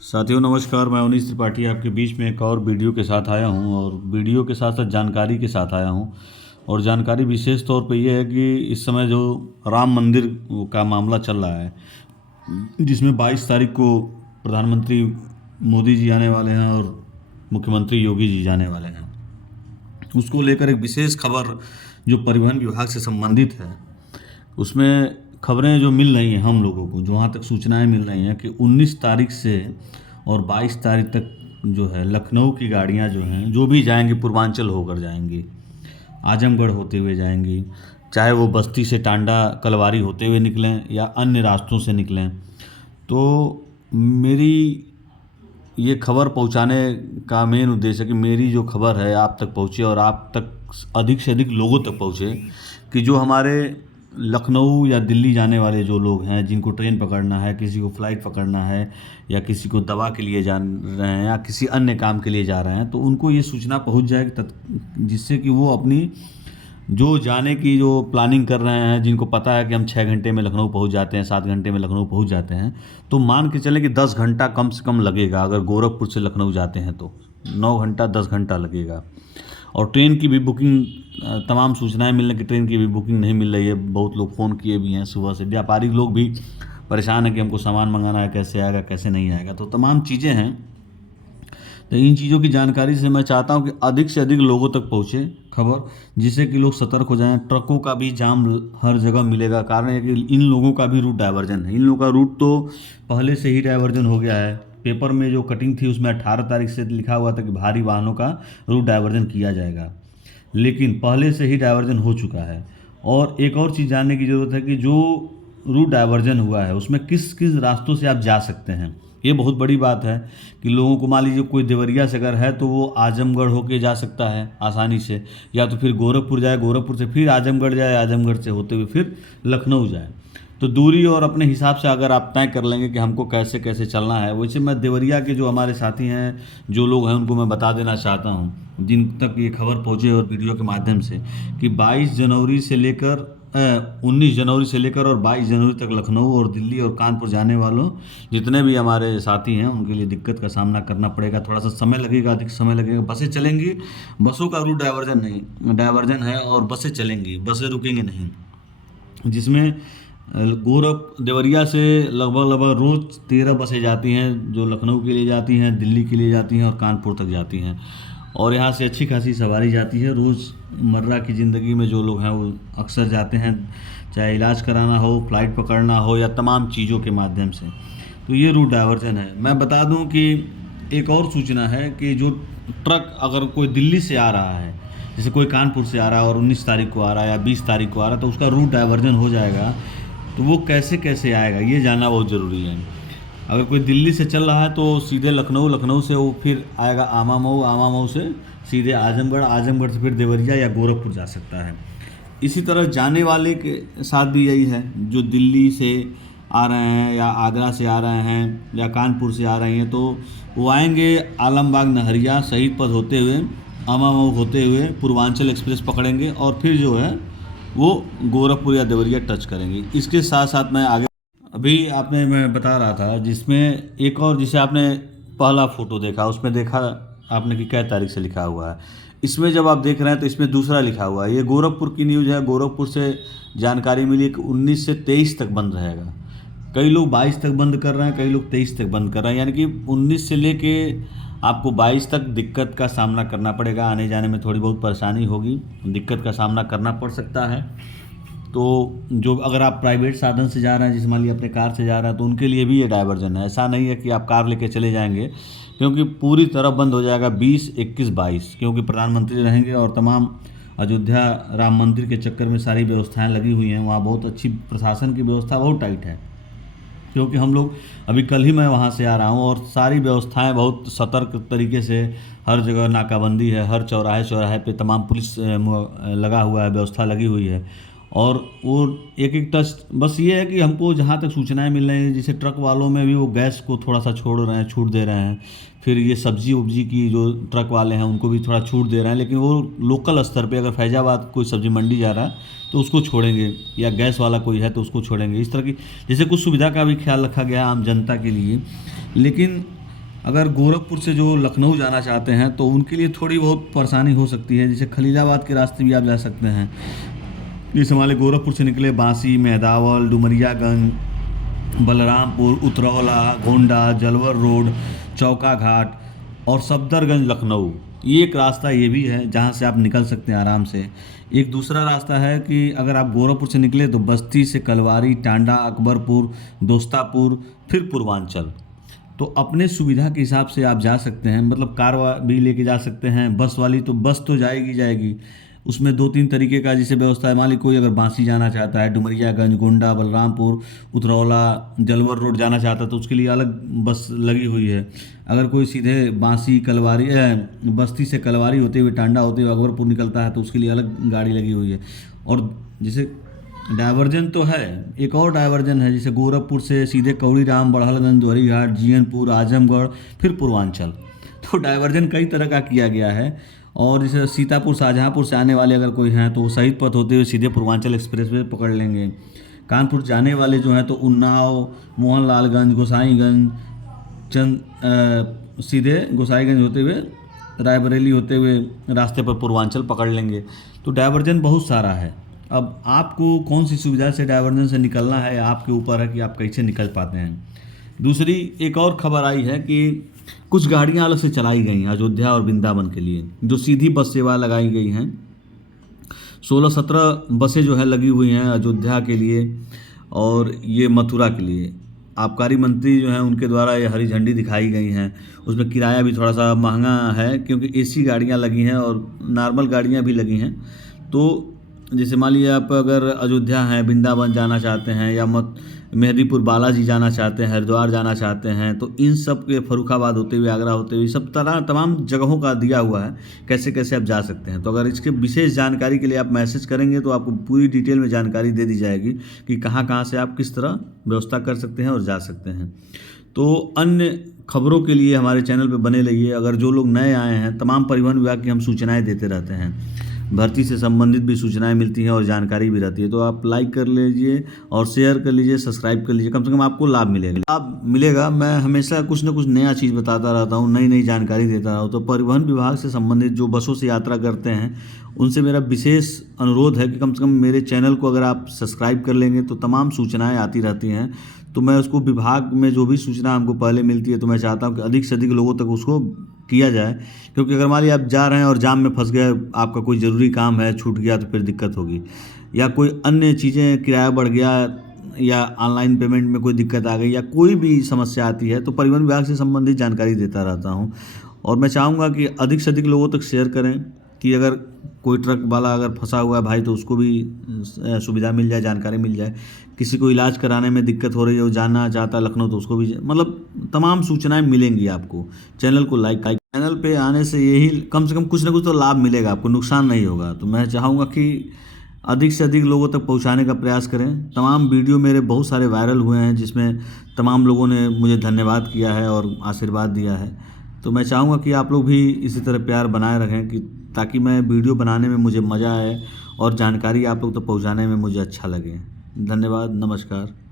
साथियों नमस्कार। मैं अवनीश त्रिपाठी आपके बीच में एक और वीडियो के साथ आया हूं और वीडियो के साथ साथ जानकारी के साथ आया हूं। और जानकारी विशेष तौर पे ये है कि इस समय जो राम मंदिर का मामला चल रहा है, जिसमें 22 तारीख को प्रधानमंत्री मोदी जी आने वाले हैं और मुख्यमंत्री योगी जी जाने वाले हैं, उसको लेकर एक विशेष खबर जो परिवहन विभाग से संबंधित है, उसमें खबरें जो मिल रही हैं हम लोगों को, जो वहाँ तक सूचनाएं मिल रही हैं कि 19 तारीख से और 22 तारीख तक जो है लखनऊ की गाड़ियाँ जो हैं, जो भी जाएंगी पूर्वांचल होकर जाएंगी, आजमगढ़ होते हुए जाएंगी, चाहे वो बस्ती से टांडा कलवारी होते हुए निकलें या अन्य रास्तों से निकलें। तो मेरी ये खबर पहुंचाने का मेन उद्देश्य है कि मेरी जो खबर है आप तक पहुंचे और आप तक अधिक से अधिक लोगों तक पहुंचे कि जो हमारे लखनऊ या दिल्ली जाने वाले जो लोग हैं, जिनको ट्रेन पकड़ना है, किसी को फ़्लाइट पकड़ना है या किसी को दवा के लिए जा रहे हैं या किसी अन्य काम के लिए जा रहे हैं, तो उनको ये सूचना पहुंच जाए जिससे कि वो अपनी जो जाने की जो प्लानिंग कर रहे हैं, जिनको पता है कि हम 6 घंटे में लखनऊ पहुंच जाते हैं, 7 घंटे में लखनऊ पहुंच जाते हैं, तो मान के चले कि 10 घंटा कम से कम लगेगा। अगर गोरखपुर से लखनऊ जाते हैं तो 9 घंटा 10 घंटा लगेगा। और ट्रेन की भी बुकिंग, तमाम सूचनाएं मिलने की ट्रेन की भी बुकिंग नहीं मिल रही है। बहुत लोग फ़ोन किए भी हैं सुबह से, व्यापारी लोग भी परेशान हैं कि हमको सामान मंगाना है, कैसे आएगा कैसे नहीं आएगा। तो तमाम चीज़ें हैं। तो इन चीज़ों की जानकारी से मैं चाहता हूं कि अधिक से अधिक लोगों तक पहुंचे खबर, जिससे कि लोग सतर्क हो जाएं। ट्रकों का भी जाम हर जगह मिलेगा। कारण है कि इन लोगों का भी रूट डाइवर्जन है। इन लोगों का रूट तो पहले से ही डाइवर्जन हो गया है। पेपर में जो कटिंग थी उसमें 18 तारीख से लिखा हुआ था कि भारी वाहनों का रूट डाइवर्जन किया जाएगा, लेकिन पहले से ही डाइवर्जन हो चुका है। और एक और चीज़ जानने की ज़रूरत है कि जो रूट डाइवर्जन हुआ है उसमें किस किस रास्तों से आप जा सकते हैं। ये बहुत बड़ी बात है कि लोगों को, मान लीजिए कोई देवरिया से अगर है तो वो आजमगढ़ होके जा सकता है आसानी से, या तो फिर गोरखपुर जाए, गोरखपुर से फिर आजमगढ़ जाए, आजमगढ़ से होते हुए फिर लखनऊ जाए। तो दूरी और अपने हिसाब से अगर आप तय कर लेंगे कि हमको कैसे कैसे चलना है। वैसे मैं देवरिया के जो हमारे साथी हैं, जो लोग हैं, उनको मैं बता देना चाहता हूँ, जिन तक ये खबर पहुँचे और वीडियो के माध्यम से, कि 22 जनवरी से लेकर 19 जनवरी से लेकर और 22 जनवरी तक लखनऊ और दिल्ली और कानपुर जाने वालों जितने भी हमारे साथी हैं उनके लिए दिक्कत का सामना करना पड़ेगा। थोड़ा सा समय लगेगा, अधिक समय लगेगा। बसें चलेंगी, बसों का रूट डाइवर्जन है और बसें चलेंगी, बसें रुकेंगी नहीं। जिसमें देवरिया से लगभग रोज़ 13 बसें जाती हैं, जो लखनऊ के लिए जाती हैं, दिल्ली के लिए जाती हैं और कानपुर तक जाती हैं। और यहाँ से अच्छी खासी सवारी जाती है। रोज़मर्रा की ज़िंदगी में जो लोग हैं वो अक्सर जाते हैं, चाहे इलाज कराना हो, फ्लाइट पकड़ना हो या तमाम चीज़ों के माध्यम से। तो ये रूट डाइवर्जन है। मैं बता दूं कि एक और सूचना है कि जो ट्रक अगर कोई दिल्ली से आ रहा है, जैसे कोई कानपुर से आ रहा है और 19 तारीख को आ रहा है या 20 तारीख को आ रहा है, तो उसका रूट डाइवर्जन हो जाएगा। तो वो कैसे कैसे आएगा ये जानना बहुत ज़रूरी है। अगर कोई दिल्ली से चल रहा है तो सीधे लखनऊ, लखनऊ से वो फिर आएगा आमामऊ, आमामऊ से सीधे आजमगढ़, आजमगढ़ से फिर देवरिया या गोरखपुर जा सकता है। इसी तरह जाने वाले के साथ भी यही है, जो दिल्ली से आ रहे हैं या आगरा से आ रहे हैं या कानपुर से आ रहे हैं, तो वो आएंगे आलमबाग नहरिया शहीद पथ होते हुए, आमामऊ होते हुए पूर्वांचल एक्सप्रेस पकड़ेंगे और फिर जो है वो गोरखपुर या देवरिया टच करेंगे। इसके साथ साथ मैं आगे, अभी आपने, मैं बता रहा था, जिसमें एक और, जिसे आपने पहला फ़ोटो देखा उसमें देखा आपने कि कै तारीख से लिखा हुआ है। इसमें जब आप देख रहे हैं तो इसमें दूसरा लिखा हुआ है। ये गोरखपुर की न्यूज़ है। गोरखपुर से जानकारी मिली कि 19 से 23 तक बंद रहेगा। कई लोग 22 तक बंद कर रहे हैं, कई लोग 23 तक बंद कर रहे हैं। यानी कि 19 से लेके आपको 22 तक दिक्कत का सामना करना पड़ेगा। आने जाने में थोड़ी बहुत परेशानी होगी, दिक्कत का सामना करना पड़ सकता है। तो जो, अगर आप प्राइवेट साधन से जा रहे हैं, जैसे मान लीजिए अपने कार से जा रहे हैं, तो उनके लिए भी ये डाइवर्जन है। ऐसा नहीं है कि आप कार लेके चले जाएंगे, क्योंकि पूरी तरह बंद हो जाएगा 20, 21, 22, क्योंकि प्रधानमंत्री रहेंगे और तमाम अयोध्या राम मंदिर के चक्कर में सारी व्यवस्थाएं लगी हुई हैं। वहाँ बहुत अच्छी प्रशासन की व्यवस्था बहुत टाइट है, क्योंकि हम लोग, अभी कल ही मैं वहाँ से आ रहा हूँ और सारी व्यवस्थाएं बहुत सतर्क तरीके से, हर जगह नाकाबंदी है, हर चौराहे चौराहे पे तमाम पुलिस लगा हुआ है, व्यवस्था लगी हुई है। और वो एक एक टच, बस ये है कि हमको जहाँ तक सूचनाएं मिल रही हैं, जैसे ट्रक वालों में भी वो गैस को थोड़ा सा छोड़ रहे हैं, छूट दे रहे हैं। फिर ये सब्जी उब्जी की जो ट्रक वाले हैं उनको भी थोड़ा छूट दे रहे हैं, लेकिन वो लोकल स्तर पे, अगर फैजाबाद कोई सब्जी मंडी जा रहा है तो उसको छोड़ेंगे, या गैस वाला कोई है तो उसको छोड़ेंगे। इस तरह की, जैसे कुछ सुविधा का भी ख्याल रखा गया आम जनता के लिए। लेकिन अगर गोरखपुर से जो लखनऊ जाना चाहते हैं तो उनके लिए थोड़ी बहुत परेशानी हो सकती है। जैसे खलीलाबाद के रास्ते भी आप जा सकते हैं। जैसे हमारे गोरखपुर से निकले बांसी, मेहदावल, डुमरियागंज, बलरामपुर, उतरौला, गोंडा, जलवर रोड, चौका घाट और सफदरगंज लखनऊ, ये एक रास्ता ये भी है जहाँ से आप निकल सकते हैं आराम से। एक दूसरा रास्ता है कि अगर आप गोरखपुर से निकले तो बस्ती से कलवारी, टांडा, अकबरपुर, दोस्तापुर, फिर पूर्वांचल। तो अपने सुविधा के हिसाब से आप जा सकते हैं। मतलब कार भी लेके जा सकते हैं, बस वाली तो बस तो जाएगी जाएगी। उसमें 2-3 तरीके का जैसे व्यवस्था है। मान ली कोई अगर बांसी जाना चाहता है, डुमरियागंज, गोंडा, बलरामपुर, उतरौला, जलवर रोड जाना चाहता है तो उसके लिए अलग बस लगी हुई है। अगर कोई सीधे बांसी कलवारी बस्ती से कलवारी होते हुए टांडा होते हुए अकबरपुर निकलता है तो उसके लिए अलग गाड़ी लगी हुई है। और जैसे डायवर्जन तो है, एक और डायवर्जन है जैसे गोरखपुर से सीधे कौड़ीराम, बड़हलगंज, दोहरीघाट, जीयनपुर, आजमगढ़, फिर पूर्वांचल। तो डायवर्जन कई तरह का किया गया है। और जैसे सीतापुर, शाहजहाँपुर से आने वाले अगर कोई हैं तो वो शहीद पथ होते हुए सीधे पूर्वांचल एक्सप्रेसवे पकड़ लेंगे। कानपुर जाने वाले जो हैं तो उन्नाव, मोहनलालगंज, गोसाईगंज, सीधे गोसाईगंज होते हुए रायबरेली होते हुए रास्ते पर पूर्वांचल पकड़ लेंगे। तो डायवर्जन बहुत सारा है। अब आपको कौन सी सुविधा से डायवर्जन से निकलना है आपके ऊपर है कि आप कैसे निकल पाते हैं। दूसरी एक और खबर आई है कि कुछ गाड़ियां अलग से चलाई गई हैं अयोध्या और वृंदावन के लिए, जो सीधी बस सेवा लगाई गई हैं। 16-17 बसें जो है लगी हुई हैं अयोध्या के लिए और ये मथुरा के लिए। आबकारी मंत्री जो हैं उनके द्वारा ये हरी झंडी दिखाई गई हैं। उसमें किराया भी थोड़ा सा महंगा है क्योंकि एसी गाड़ियां लगी हैं और नॉर्मल गाड़ियां भी लगी हैं। तो जैसे मान लीजिए आप अगर अयोध्या हैं, वृंदावन जाना चाहते हैं या मेहदीपुर बालाजी जाना चाहते हैं, हरिद्वार जाना चाहते हैं, तो इन सब के फर्रुखाबाद होते हुए, आगरा होते हुए, सब तरह तमाम जगहों का दिया हुआ है कैसे कैसे आप जा सकते हैं। तो अगर इसके विशेष जानकारी के लिए आप मैसेज करेंगे तो आपको पूरी डिटेल में जानकारी दे दी जाएगी कि कहाँ कहाँ से आप किस तरह व्यवस्था कर सकते हैं और जा सकते हैं। तो अन्य खबरों के लिए हमारे चैनल पर बने रहिए। अगर जो लोग नए आए हैं, तमाम परिवहन विभाग की हम सूचनाएँ देते रहते हैं, भर्ती से संबंधित भी सूचनाएं मिलती हैं और जानकारी भी रहती है। तो आप लाइक कर लीजिए और शेयर कर लीजिए, सब्सक्राइब कर लीजिए, कम से कम आपको लाभ मिलेगा। मैं हमेशा कुछ ना कुछ नया चीज़ बताता रहता हूँ, नई नई जानकारी देता रहा हूँ। तो परिवहन विभाग से संबंधित जो बसों से यात्रा करते हैं उनसे मेरा विशेष अनुरोध है कि कम से कम मेरे चैनल को अगर आप सब्सक्राइब कर लेंगे तो तमाम सूचनाएँ आती रहती हैं। तो मैं उसको विभाग में जो भी सूचना हमको पहले मिलती है तो मैं चाहता हूँ कि अधिक से अधिक लोगों तक उसको किया जाए। क्योंकि अगर मान लीजिए आप जा रहे हैं और जाम में फंस गए, आपका कोई ज़रूरी काम है छूट गया तो फिर दिक्कत होगी, या कोई अन्य चीज़ें किराया बढ़ गया या ऑनलाइन पेमेंट में कोई दिक्कत आ गई या कोई भी समस्या आती है तो परिवहन विभाग से संबंधित जानकारी देता रहता हूँ। और मैं चाहूँगा कि अधिक से अधिक लोगों तक शेयर करें कि अगर कोई ट्रक वाला अगर फंसा हुआ है भाई तो उसको भी सुविधा मिल जाए, जानकारी मिल जाए। किसी को इलाज कराने में दिक्कत हो रही है, वो जानना चाहता है लखनऊ, तो उसको भी मतलब तमाम सूचनाएं मिलेंगी आपको। चैनल को लाइक चैनल पे आने से यही कम से कम कुछ ना कुछ तो लाभ मिलेगा, आपको नुकसान नहीं होगा। तो मैं चाहूँगा कि अधिक से अधिक लोगों तक पहुँचाने का प्रयास करें। तमाम वीडियो मेरे बहुत सारे वायरल हुए हैं जिसमें तमाम लोगों ने मुझे धन्यवाद किया है और आशीर्वाद दिया है। तो मैं चाहूँगा कि आप लोग भी इसी तरह प्यार बनाए रखें कि ताकि मैं वीडियो बनाने में मुझे मज़ा आए और जानकारी आप लोग तक पहुँचाने में मुझे अच्छा लगे। धन्यवाद, नमस्कार।